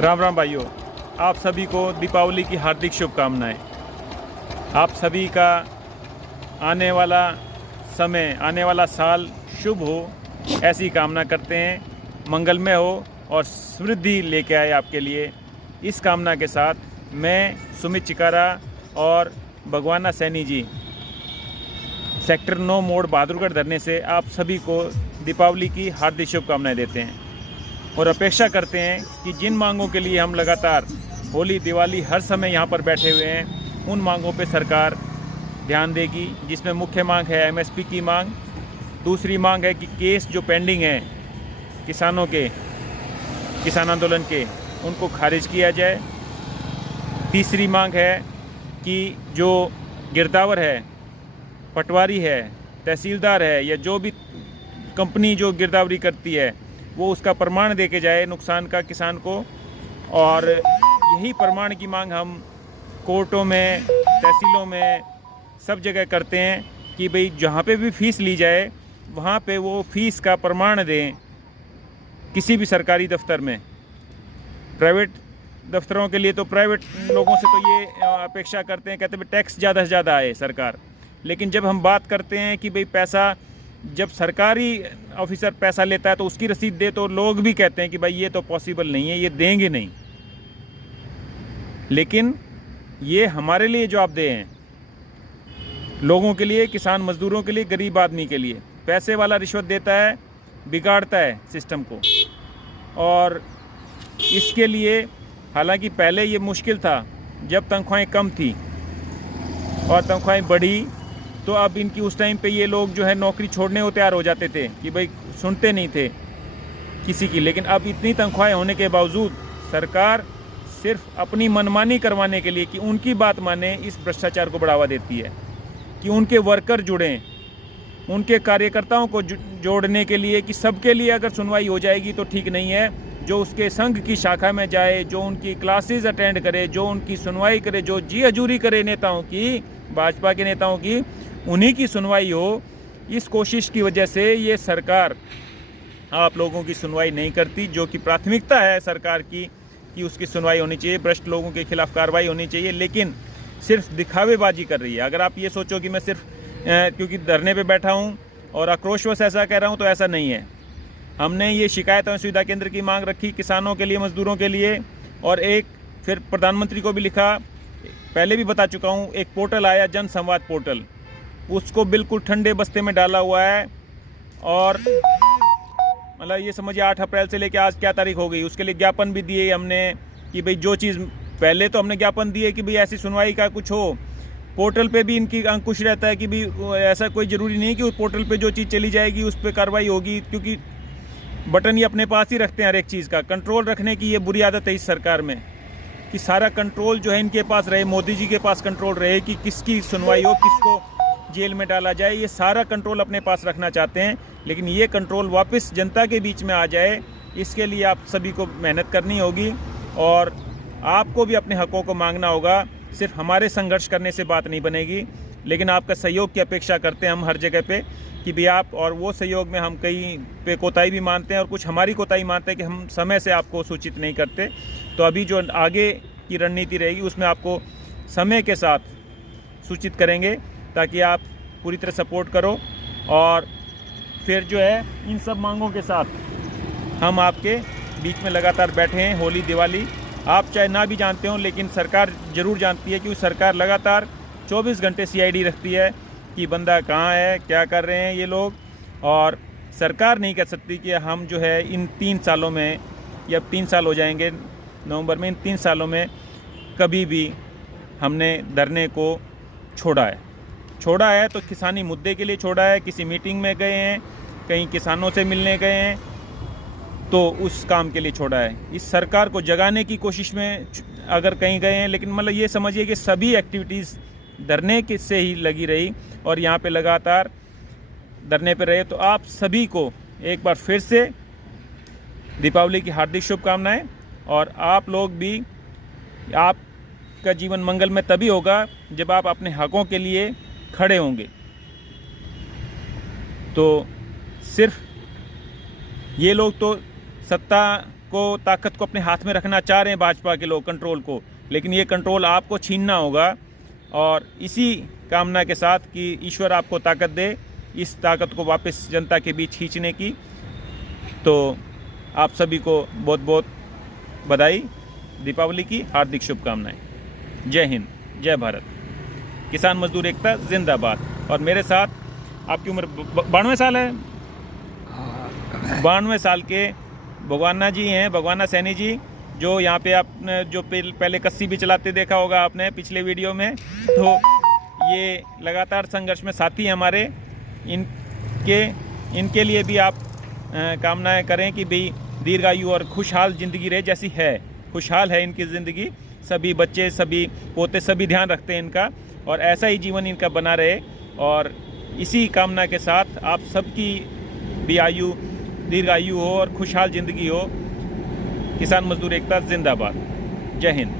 राम राम भाइयों, आप सभी को दीपावली की हार्दिक शुभकामनाएं। आप सभी का आने वाला समय, आने वाला साल शुभ हो, ऐसी कामना करते हैं, मंगलमय हो और समृद्धि लेके आए आपके लिए। इस कामना के साथ मैं सुमित चिकारा और भगवाना सैनी जी सेक्टर 9 मोड़ बहादुरगढ़ धरने से आप सभी को दीपावली की हार्दिक शुभकामनाएं देते हैं और अपेक्षा करते हैं कि जिन मांगों के लिए हम लगातार होली दिवाली हर समय यहाँ पर बैठे हुए हैं, उन मांगों पे सरकार ध्यान देगी। जिसमें मुख्य मांग है एमएसपी की मांग, दूसरी मांग है कि केस जो पेंडिंग हैं किसानों के, किसान आंदोलन के, उनको खारिज किया जाए। तीसरी मांग है कि जो गिरदावर है, पटवारी है, तहसीलदार है या जो भी कंपनी जो गिरदावरी करती है, वो उसका प्रमाण दे के जाए नुकसान का किसान को। और यही प्रमाण की मांग हम कोर्टों में, तहसीलों में, सब जगह करते हैं कि भाई जहाँ पे भी फ़ीस ली जाए वहाँ पे वो फ़ीस का प्रमाण दें। किसी भी सरकारी दफ्तर में, प्राइवेट दफ्तरों के लिए तो प्राइवेट लोगों से तो ये अपेक्षा करते हैं, कहते हैं टैक्स ज़्यादा से ज़्यादा आए सरकार। लेकिन जब हम बात करते हैं कि भाई पैसा, जब सरकारी ऑफिसर पैसा लेता है तो उसकी रसीद दे, तो लोग भी कहते हैं कि भाई ये तो पॉसिबल नहीं है, ये देंगे नहीं। लेकिन ये हमारे लिए जवाबदेह हैं, लोगों के लिए, किसान मजदूरों के लिए, गरीब आदमी के लिए। पैसे वाला रिश्वत देता है, बिगाड़ता है सिस्टम को। और इसके लिए हालांकि पहले ये मुश्किल था जब तनख्वाहें कम थी और तनख्वाहें बढ़ी, तो अब इनकी उस टाइम पे ये लोग जो है नौकरी छोड़ने को तैयार हो जाते थे कि भाई सुनते नहीं थे किसी की। लेकिन अब इतनी तनख्वाहें होने के बावजूद सरकार सिर्फ अपनी मनमानी करवाने के लिए कि उनकी बात माने, इस भ्रष्टाचार को बढ़ावा देती है कि उनके वर्कर जुड़ें, उनके कार्यकर्ताओं को जोड़ने के लिए कि सबके लिए अगर सुनवाई हो जाएगी तो ठीक नहीं है। जो उसके संघ की शाखा में जाए, जो उनकी क्लासेस अटेंड करे, जो उनकी सुनवाई करे, जो जी हजूरी करे नेताओं की, भाजपा के नेताओं की, उन्हीं की सुनवाई हो। इस कोशिश की वजह से ये सरकार आप लोगों की सुनवाई नहीं करती, जो कि प्राथमिकता है सरकार की कि उसकी सुनवाई होनी चाहिए, भ्रष्ट लोगों के खिलाफ कार्रवाई होनी चाहिए। लेकिन सिर्फ दिखावेबाजी कर रही है। अगर आप ये सोचो कि मैं सिर्फ क्योंकि धरने पे बैठा हूँ और आक्रोशवश ऐसा कह रहा हूँ, तो ऐसा नहीं है। हमने ये शिकायत और सुविधा केंद्र की मांग रखी किसानों के लिए, मजदूरों के लिए, और एक फिर प्रधानमंत्री को भी लिखा, पहले भी बता चुका हूँ। एक पोर्टल आया, जन संवाद पोर्टल, उसको बिल्कुल ठंडे बस्ते में डाला हुआ है। और मतलब ये समझिए 8 अप्रैल से लेकर आज क्या तारीख हो गई, उसके लिए ज्ञापन भी दिए हमने कि भाई जो चीज़ पहले तो हमने ज्ञापन दिए कि भाई ऐसी सुनवाई का कुछ हो। पोर्टल पे भी इनकी अंकुश रहता है कि भाई ऐसा कोई ज़रूरी नहीं कि उस पोर्टल पे जो चीज़ चली जाएगी उस पर कार्रवाई होगी, क्योंकि बटन ये अपने पास ही रखते हैं हर एक चीज़ का। कंट्रोल रखने की ये बुरी आदत है इस सरकार में कि सारा कंट्रोल जो है इनके पास रहे, मोदी जी के पास कंट्रोल रहे कि किसकी सुनवाई हो, किसको जेल में डाला जाए। ये सारा कंट्रोल अपने पास रखना चाहते हैं। लेकिन ये कंट्रोल वापस जनता के बीच में आ जाए, इसके लिए आप सभी को मेहनत करनी होगी और आपको भी अपने हकों को मांगना होगा। सिर्फ हमारे संघर्ष करने से बात नहीं बनेगी, लेकिन आपका सहयोग की अपेक्षा करते हैं हम हर जगह पे कि भी आप, और वो सहयोग में हम कहीं पे कोताही भी मानते हैं और कुछ हमारी कोताही मानते हैं कि हम समय से आपको सूचित नहीं करते। तो अभी जो आगे की रणनीति रहेगी उसमें आपको समय के साथ सूचित करेंगे ताकि आप पूरी तरह सपोर्ट करो। और फिर जो है इन सब मांगों के साथ हम आपके बीच में लगातार बैठे हैं। होली दिवाली आप चाहे ना भी जानते हो, लेकिन सरकार ज़रूर जानती है, क्योंकि सरकार लगातार 24 घंटे CID रखती है कि बंदा कहाँ है, क्या कर रहे हैं ये लोग। और सरकार नहीं कह सकती कि हम जो है इन 3 सालों में, या 3 साल हो जाएंगे नवंबर में, इन 3 सालों में कभी भी हमने धरने को छोड़ा है तो किसानी मुद्दे के लिए छोड़ा है। किसी मीटिंग में गए हैं, कहीं किसानों से मिलने गए हैं, तो उस काम के लिए छोड़ा है। इस सरकार को जगाने की कोशिश में अगर कहीं गए हैं, लेकिन मतलब ये समझिए कि सभी एक्टिविटीज़ धरने के से ही लगी रही और यहाँ पे लगातार धरने पे रहे। तो आप सभी को एक बार फिर से दीपावली की हार्दिक शुभकामनाएं। और आप लोग भी, आपका जीवन मंगल में तभी होगा जब आप अपने हकों के लिए खड़े होंगे। तो सिर्फ ये लोग तो सत्ता को ताकत को अपने हाथ में रखना चाह रहे हैं भाजपा के लोग, कंट्रोल को, लेकिन ये कंट्रोल आपको छीनना होगा। और इसी कामना के साथ कि ईश्वर आपको ताकत दे, इस ताकत को वापस जनता के बीच खींचने की। तो आप सभी को बहुत बहुत बधाई, दीपावली की हार्दिक शुभकामनाएं। जय हिंद, जय भारत। किसान मजदूर एकता जिंदाबाद। और मेरे साथ, आपकी उम्र 92 साल है, 92 साल के भगवाना जी हैं, भगवाना सैनी जी, जो यहाँ पे आपने जो पहले कस्सी भी चलाते देखा होगा आपने पिछले वीडियो में। तो ये लगातार संघर्ष में साथी हैं हमारे। इनके लिए भी आप कामनाएं करें कि भाई दीर्घायु और खुशहाल ज़िंदगी रहे, जैसी है खुशहाल है इनकी ज़िंदगी। सभी बच्चे, सभी पोते, सभी ध्यान रखते हैं इनका, और ऐसा ही जीवन इनका बना रहे। और इसी कामना के साथ आप सबकी भी आयु, दीर्घायु हो और खुशहाल ज़िंदगी हो। किसान मजदूर एकता जिंदाबाद। जय हिंद।